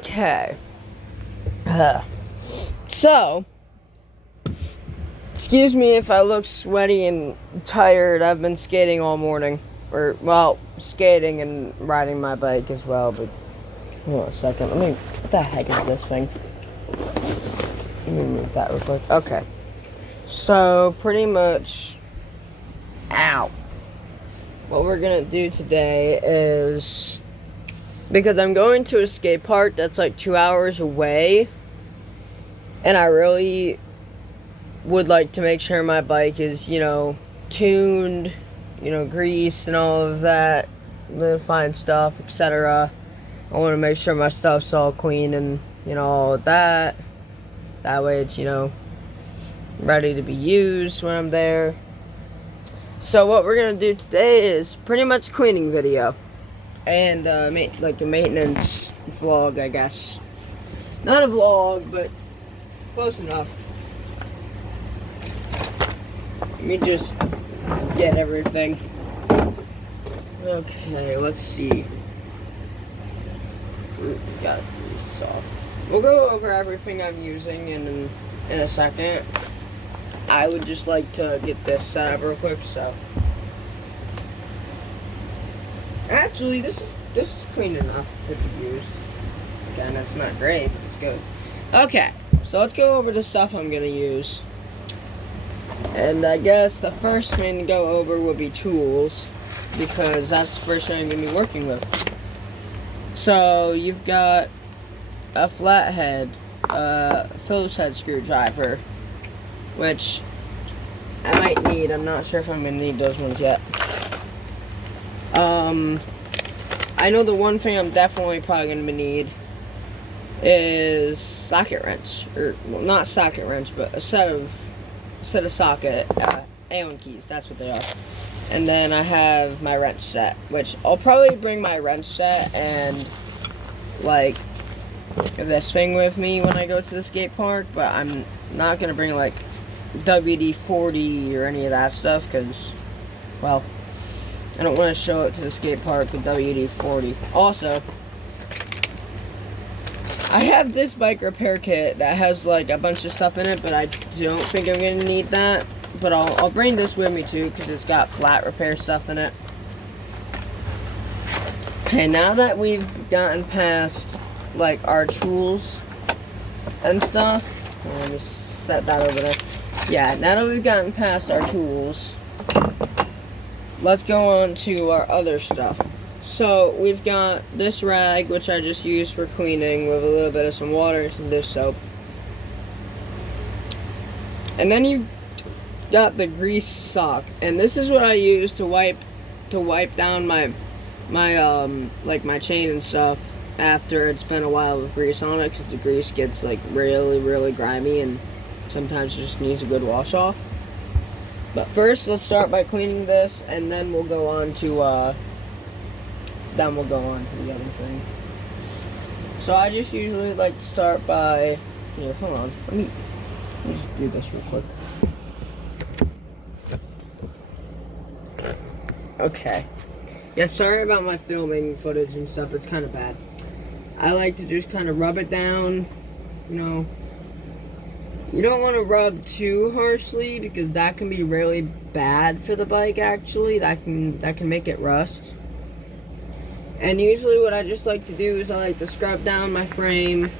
Okay. So, excuse me if I look sweaty and tired. I've been skating all morning. Skating and riding my bike as well, but hold on a second. What the heck is this thing? Let me move that real quick. Okay. So, pretty much, ow. What we're gonna do today is, because I'm going to a skate park that's like 2 hours away, and I really would like to make sure my bike is, tuned, greased and all of that, the fine stuff, etc. I want to make sure my stuff's all clean and, all of that. That way it's, ready to be used when I'm there. So what we're going to do today is pretty much a cleaning video. And, like a maintenance vlog, I guess. Not a vlog, but close enough. Let me just get everything. Okay, let's see. Got it pretty soft. We'll go over everything I'm using in a second. I would just like to get this set up real quick, so. Actually, this is clean enough to be used. Again, it's not great, but it's good. Okay, so let's go over the stuff I'm gonna use. And I guess the first thing to go over will be tools, because that's the first thing I'm going to be working with. So, you've got a flathead, Phillips head screwdriver, which I might need. I'm not sure if I'm going to need those ones yet. I know the one thing I'm definitely probably going to need is socket wrench, or, well, not socket wrench, but a set of socket Allen keys. That's what they are. And then I have my wrench set, which I'll probably bring my wrench set and like this thing with me when I go to the skate park, but I'm not gonna bring like WD-40 or any of that stuff because, well, I don't want to show it to the skate park with WD-40. Also, I have this bike repair kit that has like a bunch of stuff in it, but I don't think I'm gonna need that. But I'll bring this with me too, because it's got flat repair stuff in it. Okay, now that we've gotten past like our tools and stuff, let me set that over there. Yeah, now that we've gotten past our tools, let's go on to our other stuff. So, we've got this rag, which I just used for cleaning with a little bit of some water and some dish soap. And then you've got the grease sock. And this is what I use to wipe down my chain and stuff after it's been a while with grease on it, because the grease gets like really, really grimy and sometimes it just needs a good wash off. But first, let's start by cleaning this, and then we'll go on to the other thing. So I just usually like to start by, here, hold on, let me just do this real quick. Okay. Yeah, sorry about my filming footage and stuff, it's kind of bad. I like to just kind of rub it down, You don't want to rub too harshly, because that can be really bad for the bike, actually. That can make it rust. And usually what I just like to do is I like to scrub down my frame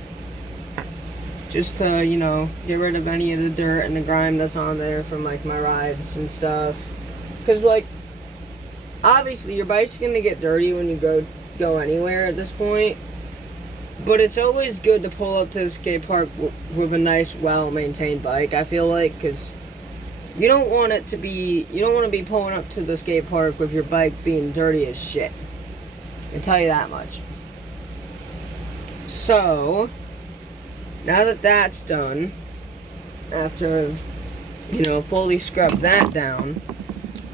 just to, get rid of any of the dirt and the grime that's on there from, like, my rides and stuff. Because, like, obviously your bike's going to get dirty when you go anywhere at this point. But it's always good to pull up to the skate park with a nice, well-maintained bike, I feel like, because you don't want to be pulling up to the skate park with your bike being dirty as shit. I can tell you that much. So, now that that's done, after I've, fully scrubbed that down,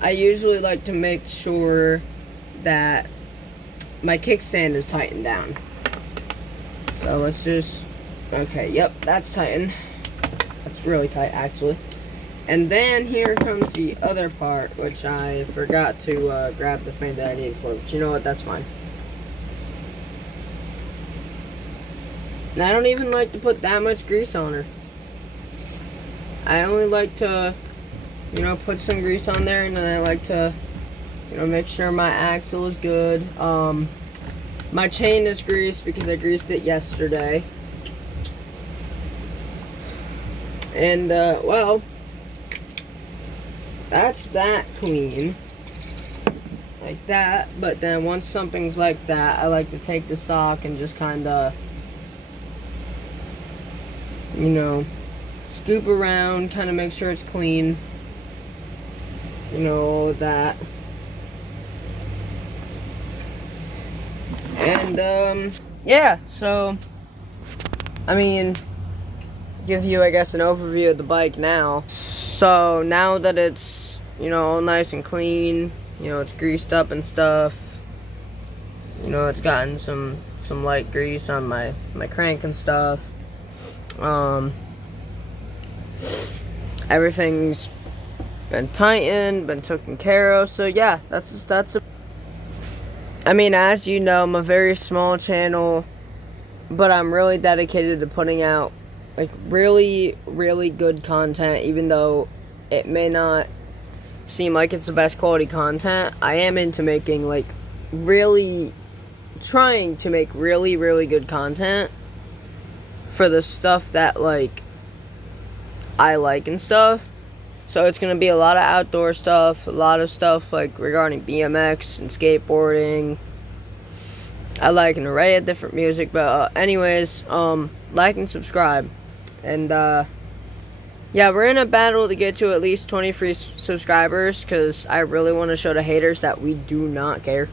I usually like to make sure that my kickstand is tightened down. So let's just, okay, yep, that's tightened. That's really tight, actually. And then here comes the other part, which I forgot to grab the thing that I needed for, but you know what, that's fine. And I don't even like to put that much grease on her. I only like to, you know, put some grease on there, and then I like to, you know, make sure my axle is good. My chain is greased because I greased it yesterday. And, well, that's that clean. Like that. But then once something's like that, I like to take the sock and just kind of, you know, scoop around, kind of make sure it's clean. You know, all of that. And, yeah, so, I mean, give you, I guess, an overview of the bike now. So, now that it's, you know, all nice and clean, you know, it's greased up and stuff, you know, it's gotten some light grease on my crank and stuff. Everything's been tightened, been taken care of, so yeah, I mean, as you know, I'm a very small channel, but I'm really dedicated to putting out, like, really, really good content, even though it may not seem like it's the best quality content. I am into making, like, really, trying to make really, really good content for the stuff that, like, I like and stuff. So it's going to be a lot of outdoor stuff, a lot of stuff like regarding BMX and skateboarding. I like an array of different music, but anyways, like and subscribe. And yeah, we're in a battle to get to at least 20 free subscribers, because I really want to show the haters that we do not care.